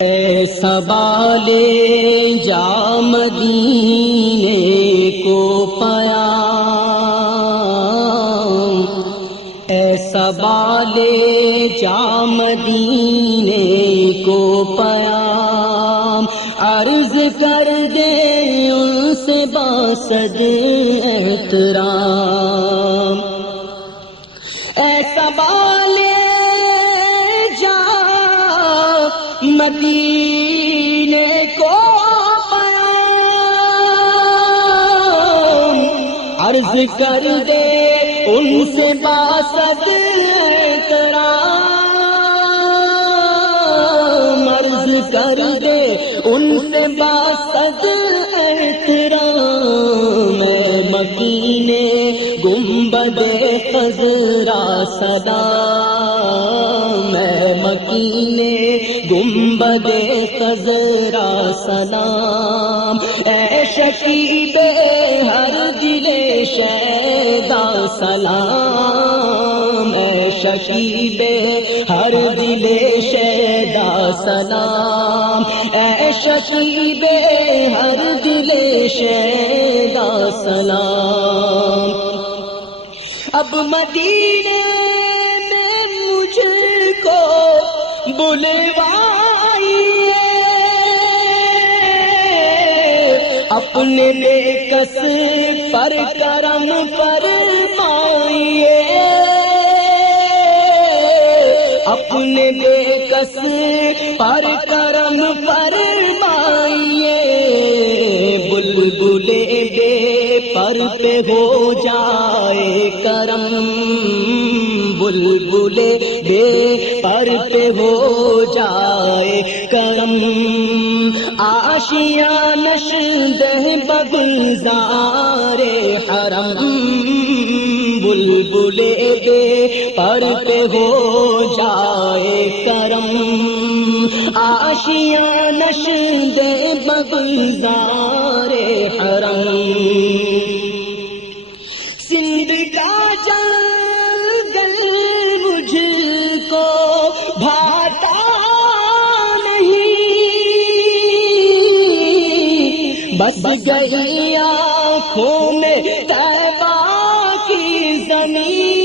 ایسا بالے جا مدینے کو پیام، ایسا بالے جا مدینے کو پیام، عرض کر دے ان سے باسد احترام۔ ایسا بالے جا مدینے کو پیام، عرض کر دے ان سے باسد احترام، عرض کر دے ان سے باسد احترام۔ میں مکینے گنبد خضرا سلام، میں مکینے گنبد خضرا سلام، اے شکیب ہر دل شیدا سلام، اے شکیب ہر دل شیدا سلام، اے شکیب ہر دل شیدا سلام۔ اب مدینے میں مجھ کو بلوائیے، اپنے بے کس پر کرم فرمائیے، اپنے بے کس پر کرم فرمائیے، بلبلے بے پر پہ ہو جائے کرم، بلبلے بے پر پہ ہو جائے کرم، آشیاں نشدہ بگلزار حرم، بلبلے بے پر پہ ہو جائے کرم، آشیاں نشدہ بگلزار حرم۔ سندھ کا جنگل مجھ کو بھاتا نہیں، بس گئی آنکھوں میں طیبہ کی زمین،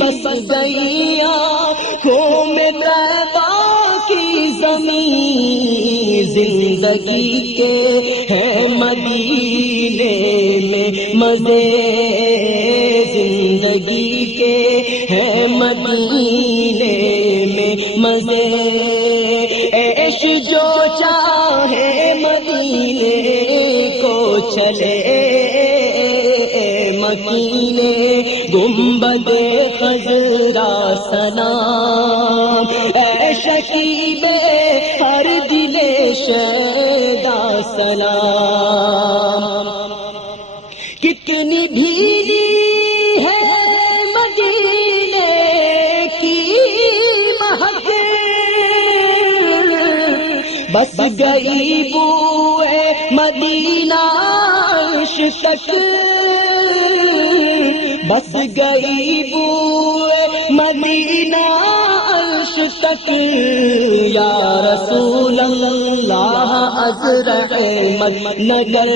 بس گئی آنکھوں میں طیبہ کی زمین، زندگی کے ہے مدینے میں مزے، زندگی کے ہے مدینے میں مزے، عیش جو چاہے مدینے کو چلے، مکینے گنبد خضرا سلام، اے شکیب ہر دل شیدا سلام۔ کتنی بھیڑی ہے مدینے کی مہک، بس گئی بوئے مدینہ عرش تک، بس گئی بوئے مدینہ عرش تک، یا رسول اللہ از رحمت نگر،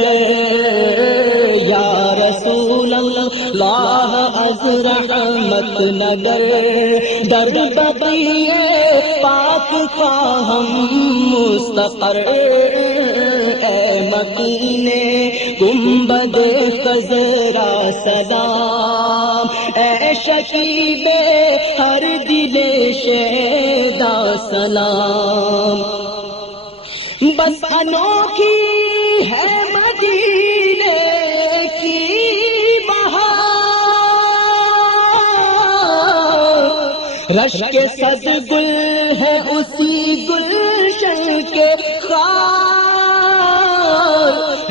یا رسول اللہ از رحمت نگر، در بقیع پاک خواہم مستقر، اے مکینے گنبد خضرا سلام، اے شکیب ہر دل شیدا سلام۔ بس انوکھی ہے مدینے کی بہار، رشک صد گل ہے اسی گلشن کے خار،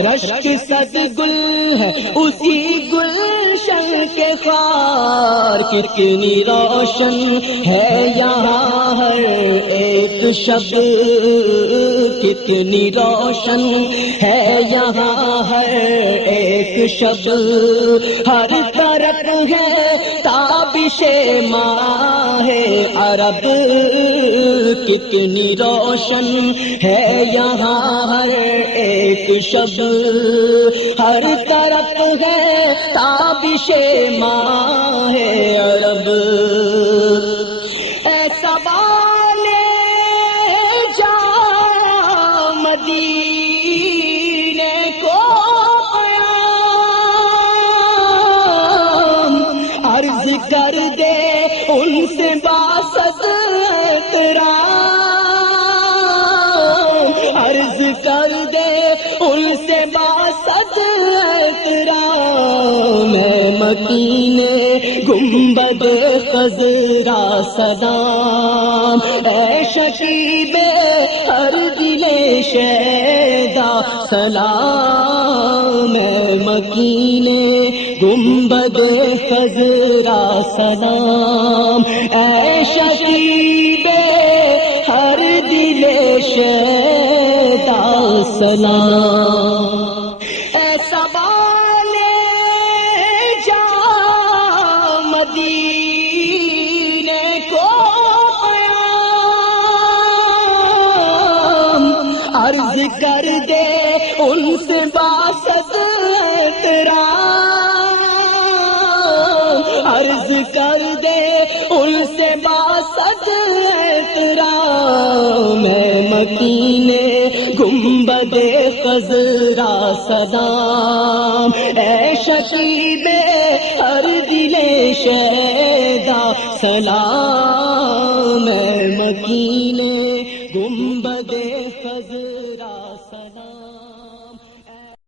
رشک صد گل ہے اسی گلشن کے خار، کتنی روشن ہے یہاں ہر ایک شب، کتنی روشن ہے یہاں ہر ایک شب، ہر طرف ہے تابی تابش ماہ عرب کتنی روشن ہے یہاں ہر ایک شب، ہر طرف ہے تابش ماہ عرب۔ ایسا والے جا مدینے کو عرض کر دے ان سے باسط احترام، عرض کر دے ان سے باسط احترام۔ ہے مکین گنبد خضرا سلام، اے شکیب ہر دل شیدا سلام، اے مکین گنبد خضرا سلام، اے شکیب ہر دل شیدا سلام۔ ایسا والے جا مدینے کو عرض کر دے ان سے باسط احترام، عرض کر دے ان سے باسط احترام۔ ہے مکین گنبد خضرا سلام، اے شکیب ہر دل شیدا سلام، اے مکین گنبد